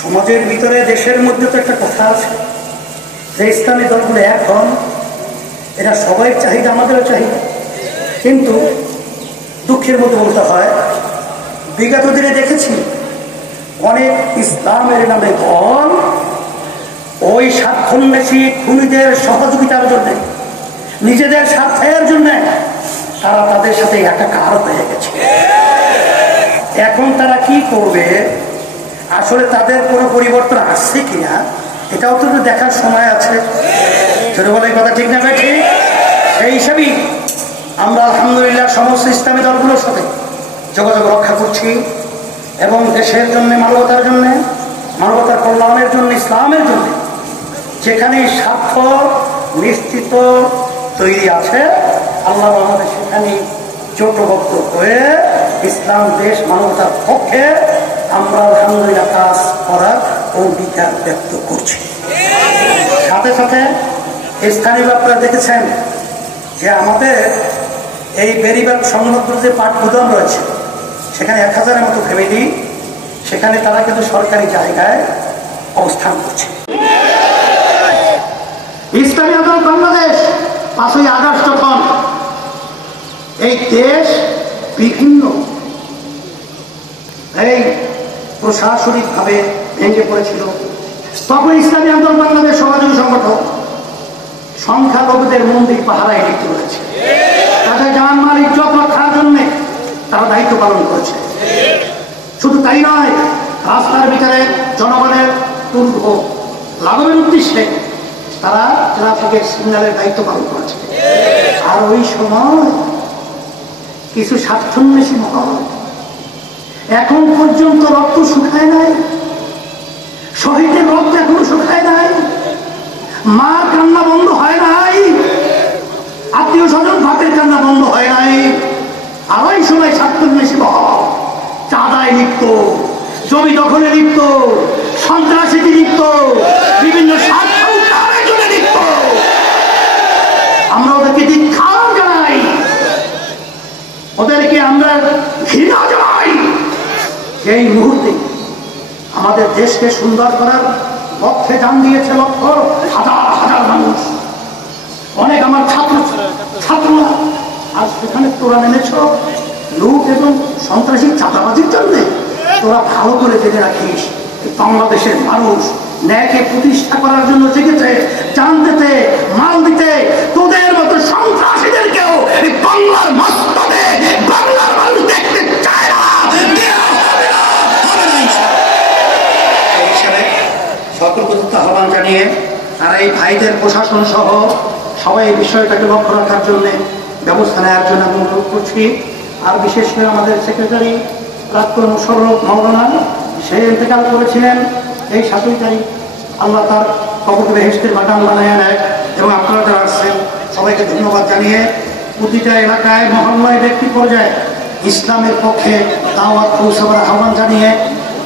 সমাজের ভিতরে দেশের মধ্যে তো একটা কথা আছে যে ইসলামী দলগুলো এক হন, এটা সবাই চাহিদা, আমাদেরও চাহিদা। কিন্তু দুঃখের মধ্যে বলতে হয়, বিগত দিনে দেখেছি অনেক ইসলামের নামে দল ওই স্বার্থন্বেষী খুনিদের সহযোগিতার জন্য, নিজেদের স্বার্থের জন্য তারা তাদের সাথে একাকার হয়ে গেছে। এখন তারা কি করবে, আসলে তাদের কোনো পরিবর্তন আসছে কিনা এটাও তো দেখার সময় আছে। ছোট বলে কথা ঠিক না ভাই? ঠিক। সেই হিসাবেই আমরা আলহামদুলিল্লাহ সমস্ত ইসলামী দলগুলোর সাথে যোগাযোগ রক্ষা করছি এবং দেশের জন্য, মানবতার জন্য, মানবতার কল্যাণের জন্য, ইসলামের জন্য যেখানে স্বার্থ নিশ্চিত তৈরি আছে, আল্লাহ আমাদের সেখানে জোটবদ্ধ হয়ে ইসলাম দেশ মানবতার পক্ষে আমরা আলহামদুলিল্লাহ কাজ করার অঙ্গীকার ব্যক্ত করছি। সাথে সাথে স্থানীয় আপনারা দেখেছেন যে আমাদের এই বেরিবাগ সংলগ্ন যে পাট গুদাম রয়েছে, সেখানে 1000-এর মতো ফ্যামিলি, সেখানে তারা কিন্তু সরকারি জায়গায় অবস্থান করছে। ইসলামী আন্দোলন বাংলাদেশ 5ই আগস্ট যখন এই দেশ বিভিন্ন এই প্রশাসনিক ভাবে ভেঙে পড়েছিল, তখন ইসলামী আন্দোলন বাংলাদেশ সহযোগী সংগঠন সংখ্যালঘুদের মন্দির পাহারায় লিপ্ত রয়েছে। তাদের জানমাল ইজ্জত রক্ষার জন্য তারা দায়িত্ব পালন করেছে। শুধু তাই নয়, রাস্তার ভিতরে জনগণের পূর্ব লাঘবের উদ্দেশ্যে তারা ট্রাফিকের সিগন্যালের দায়িত্ব পালন করেছে। আর ওই সময় কিছু স্বার্থন্বেষী মহল এখন পর্যন্ত রক্ত শুকায় নাই, শহীদের রক্ত এখনো শুকায় নাই, মার কান্না বন্ধ হয় নাই, আত্মীয় স্বজন ভাতের কান্না বন্ধ হয় নাই। আর ওই সময় স্বার্থন্বেষী মহল চাঁদায় লিপ্ত, জমি দখলে লিপ্ত, সন্ত্রাসীতে লিপ্ত, বিভিন্ন স্বার্থ লিপ্ত। আমরা ওদেরকে দীক্ষা জানাই, ওদেরকে আমরা ঘৃণা জানাই। এই মুহূর্তে আমাদের দেশকে সুন্দর করার পক্ষে জান দিয়েছে লক্ষ হাজার হাজার মানুষ। অনেক আমার ছাত্ররা আজ সেখানে তোরা নেমেছ লুট এবং সন্ত্রাসী চাঁদাবাজির জন্য। তোরা ভালো করে জেনে রাখিস, বাংলাদেশের মানুষ ন্যায়কে প্রতিষ্ঠা করার জন্য জেগেছে, জান দিতে, মাল দিতে। তোদের মতো সন্ত্রাসীদেরকেও এই বাংলার মস্তকে বাংলার মানুষ দেখতে চায় না। সতর্কতা আহ্বান জানিয়ে আর এই ভাইদের প্রশাসন সহ সবাই এই বিষয়টাকে লক্ষ্য রাখার জন্য ব্যবস্থা নেওয়ার জন্য আমি অনুরোধ করছি। আর বিশেষ করে আমাদের সেক্রেটারি প্রাক্তন মুশাররফ মাওলানা, সে ইন্তেকাল করেছিলেন এই 7ই তারিখ। আল্লাহ তার কবরকে বেহেশতের বাগান বানায় নেয়। এবং আপনারা যারা আসছেন সবাইকে ধন্যবাদ জানিয়ে প্রতিটা এলাকায়, মহল্লায়, ব্যক্তি পর্যায়ে ইসলামের পক্ষে দাওয়াত পৌঁছাবার আহ্বান জানিয়ে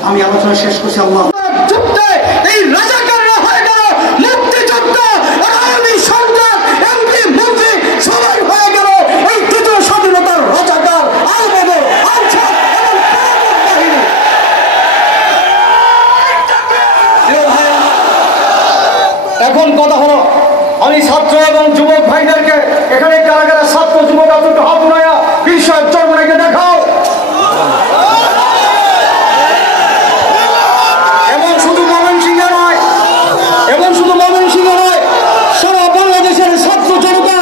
আমি আলোচনা শেষ করছি। আল্লাহ এখন কথা হলো, আমি ছাত্র এবং যুবক ভাইদেরকে এখানে কারা কারা ছাত্র যুবক আছে হাত উঠায়া বিষয় চরমনাইকে দেখাও। এবং শুধু ময়মনসিংহে নয়, সারা বাংলাদেশের ছাত্র জনতা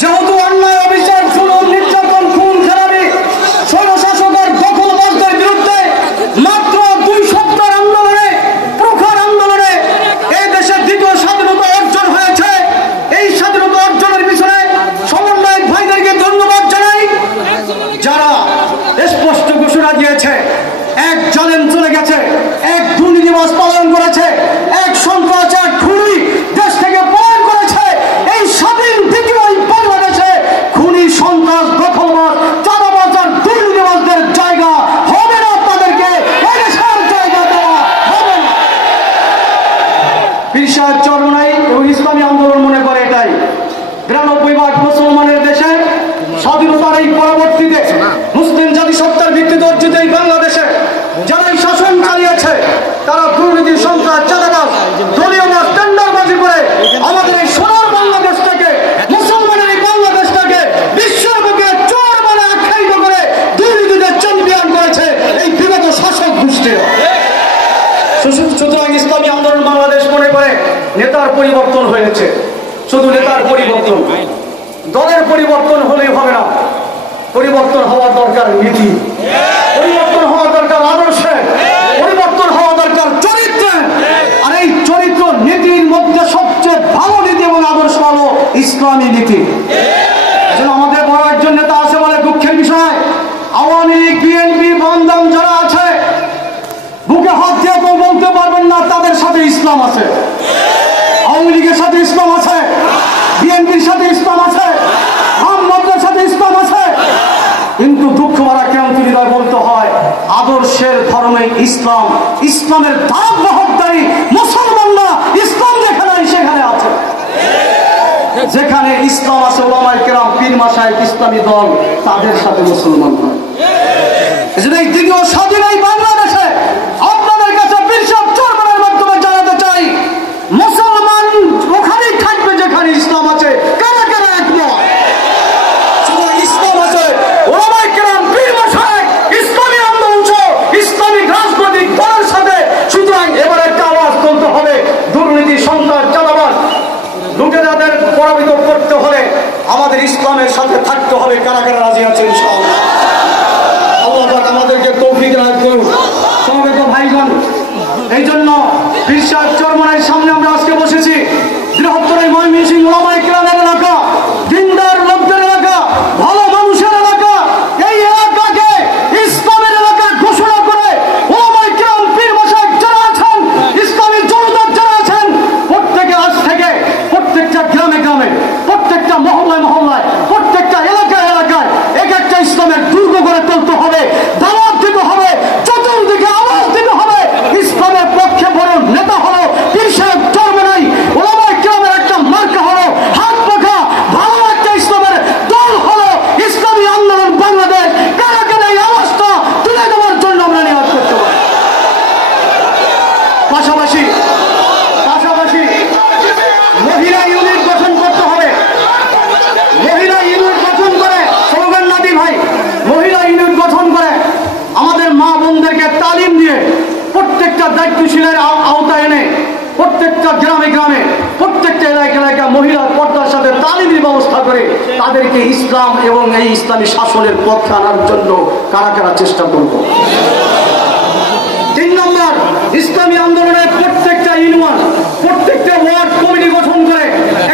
যেহেতু অন্যায়, অবিচার, জুলুম, নির্যাতন, খুন খারাপি, স্বৈরশাসকের দখলবাজদের বিরুদ্ধে মাত্র 2 সপ্তাহের আন্দোলনে, প্রখর আন্দোলনে এই দেশের দ্বিতীয় স্বাধীনতা অর্জন হয়েছে। এই স্বাধীনতা অর্জনের পিছনে সমন্বয়ক ভাইদেরকে ধন্যবাদ জানাই, যারা স্পষ্ট ঘোষণা দিয়েছে, এক জালেম চলে গেছে, এক দুর্নীতিবাজ পালন করেছে, এক সন্ত্রাসের খুনি দেশ থেকে পলায়ন করেছে। এই স্বাধীন দ্বিতীয় বাংলাদেশে খুনি, সন্ত্রাস, দখলবাজ, চাঁদাবাজ আর দুর্নীতিবাজদের জায়গা হবে না, তাদেরকে এদেশের জায়গা দেওয়া হবে না। পীর সাহেব চরমনাই এবং ইসলামী আন্দোলন মনে করে এটাই 92 মুসলমানের দেশে স্বাধীনতার এই পরবর্তীতে মুসলিম জাতিসত্তার ভিত্তিতে অর্জিত এই বাংলাদেশে যারা এই শাসন চালিয়েছে, তারা সুতরাং ইসলামী আন্দোলন বাংলাদেশ মনে করে নেতার পরিবর্তন হয়েছে, শুধু নেতার পরিবর্তন, দলের পরিবর্তন হলেই হবে না, পরিবর্তন হওয়া দরকার নীতি, পরিবর্তন হওয়া দরকার আদর্শে, পরিবর্তন হওয়া দরকার চরিত্রে। আর এই চরিত্র নীতির মধ্যে সবচেয়ে ভালো নীতি এবং আদর্শ হলো ইসলামী নীতি। আমাদের বড় একজন নেতা আছে বলে দুঃখের বিষয়, আওয়ামী লীগ, বিএনপি, বামদল যারা আছে বুকে হাত দিয়ে কেউ বলতে পারবেন না তাদের সাথে ইসলাম আছে। আওয়ামী লীগের সাথে ইসলাম আছে, বিএনপির সাথে ইসলাম আছে, বামদলের সাথে ইসলাম আছে, কিন্তু দুঃখ ভরা কেমন হৃদয় বলতে হয় আদর্শের ধর্মে ইসলাম, ইসলামের ধারক বাহকদারী মুসলমানরা ইসলাম যেখানে সেখানে আছে। যেখানে ইসলাম আছে ওলামায়ে কেরাম, পীর মাশায়েখ, ইসলামী দল, তাদের সাথে মুসলমান হয়। এই দ্বিতীয় স্বাধীন এই বাংলাদেশে আপনাদের কাছে বিশাল চরমানের মাধ্যমে জানাতে চাই, মুসলমান ওখানেই থাকবে যেখানে ইসলাম আছে। কারা কারা একমত? শুধু ইসলাম আছে, ওলামায়ে কেরাম, পীর মাশায়েখ, ইসলামী আন্দোলন সহ ইসলামিক রাজনৈতিক দলের সাথে। সুতরাং এবার একটা আওয়াজ তুলতে হবে, দুর্নীতি, সন্ত্রাস, চাঁদাবাজ, লুটেরাদের পরাজিত করতে হলে আমাদের ইসলামের সাথে থাকতে হবে। কারা কারা রাজি আছে? ইনশাআল্লাহ আল্লাহ পাক আমাদেরকে তৌফিক দান করুন। সমবেত ভাইগণ, এই জন্য বিশ্বাস চরমনের সামনে আমরা আজকে বসেছি। বৃহত্তর এই ময়মনসিংহ ওলামায়ে কেরামের এলাকা, দিনদার লোকদের এলাকা, ভালো মানুষের এলাকা, এই এলাকাকে ইসলামের এলাকা ঘোষণা করে ওলামায়ে কেরাম, পীর মাশায়েখ যারা আছেন, ইসলামী জনতা যারা আছেন, প্রত্যেকে আজ থেকে প্রত্যেকটা গ্রামে গ্রামে, প্রত্যেকটা মহল্লায় মহল্লায়, প্রত্যেকটা এলাকায় এলাকায় এক একটা ইসলামের দুর্গ গড়ে তুলতে হবে, দাওয়াত দিতে হবে, চতুর্দিকে আওয়াজ দিতে হবে। ইসলামের পক্ষে বড় নেতা হলো পীর সাহেব চরমনাই, ওলামায়ে কেরামের একটা মার্কা হলো হাত পাখা, ভালো একটা ইসলামের দল হলো ইসলামী আন্দোলন বাংলাদেশ। কারা কারা এই আওয়াজটা তুলে দেওয়ার জন্য আমরা নিয়োগ করতে পারি। পাশাপাশি মহিলা ইউনিট গঠন করতে হবে। মহিলা ইউনিট গঠন করে স্লোগান না দিই ভাই, মহিলা ইউনিট গঠন করে আমাদের মা বোনদেরকে তালিম দিয়ে প্রত্যেকটা দায়িত্বশীলের আওতায় এনে প্রত্যেকটা গ্রামে গ্রামে, প্রত্যেকটা এলাকা এলাকা মহিলার পর্দার সাথে তালিমের ব্যবস্থা করে তাদেরকে ইসলাম এবং এই ইসলামী শাসনের পথে আনার জন্য কারা কারা চেষ্টা করব। 3 নম্বর, ইসলামী আন্দোলনের প্রত্যেকটা ইউনিয়ন, প্রত্যেকটা ওয়ার্ড কমিটি গঠন করে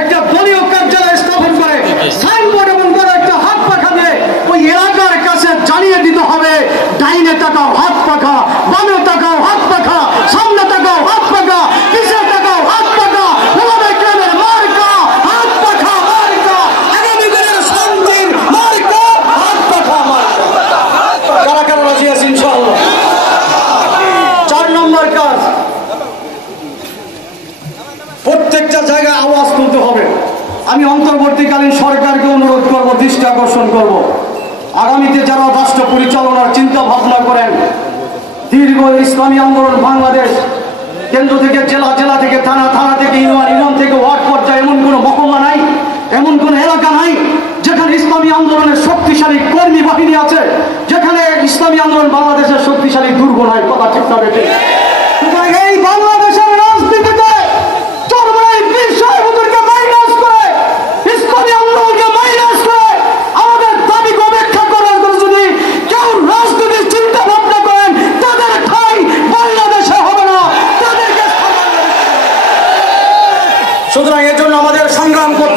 একটা দলীয় কার্যালয় স্থাপন করে সাইনবোর্ড এবং বড় একটা হাত পাখা দিয়ে ওই এলাকার কাছে জানিয়ে দিতে হবে, ডাইনে তাকাও হাত পাখা, বামে তাকাও হাত পাখা, সামনে তাকাও হাত পাখা, পিছে তাকাও হাত পাখা, ওলামায়ে কেরামের মার্কা হাত পাখা মার্কা, আগামী দিনের শান্তির মার্কা হাত পাখা মার্কা। কারা কারা রাজি আছে? ইনশাআল্লাহ। 4 নম্বর কাজ, প্রত্যেকটা জায়গায় আওয়াজ তুলতে হবে। আমি অন্তর্বর্তীকালীন সরকারকে অনুরোধ করব, দৃষ্টি আকর্ষণ করব, আগামীতে যারা রাষ্ট্র পরিচালনার চিন্তা ভাবনা করেন, দীর্ঘ ইসলামী আন্দোলন বাংলাদেশ কেন্দ্র থেকে জেলা, জেলা থেকে থানা, থানা থেকে ইউনিয়ন, ইউনিয়ন থেকে ওয়ার্ড পর্যায়ে এমন কোনো মহল্লা নাই, এমন কোনো এলাকা নাই যেখানে ইসলামী আন্দোলনের শক্তিশালী কর্মী বাহিনী আছে, যেখানে ইসলামী আন্দোলন বাংলাদেশের শক্তিশালী দুর্গ নাই। কথা ঠিক না বেঠিক? এই বাংলাদেশের রাজনীতিতে চরমনাই পীর সাহেবদেরকে মাইনাস করে, ইসলামী আন্দোলনকে মাইনাস করে আমাদের দাবিকে উপেক্ষা করার জন্য যদি কেউ রাজনীতির চিন্তা ভাবনা করেন, তাদের ঠাঁই বাংলাদেশে হবে না, তাদেরকে। সুতরাং এর জন্য আমাদের সংগ্রাম করতে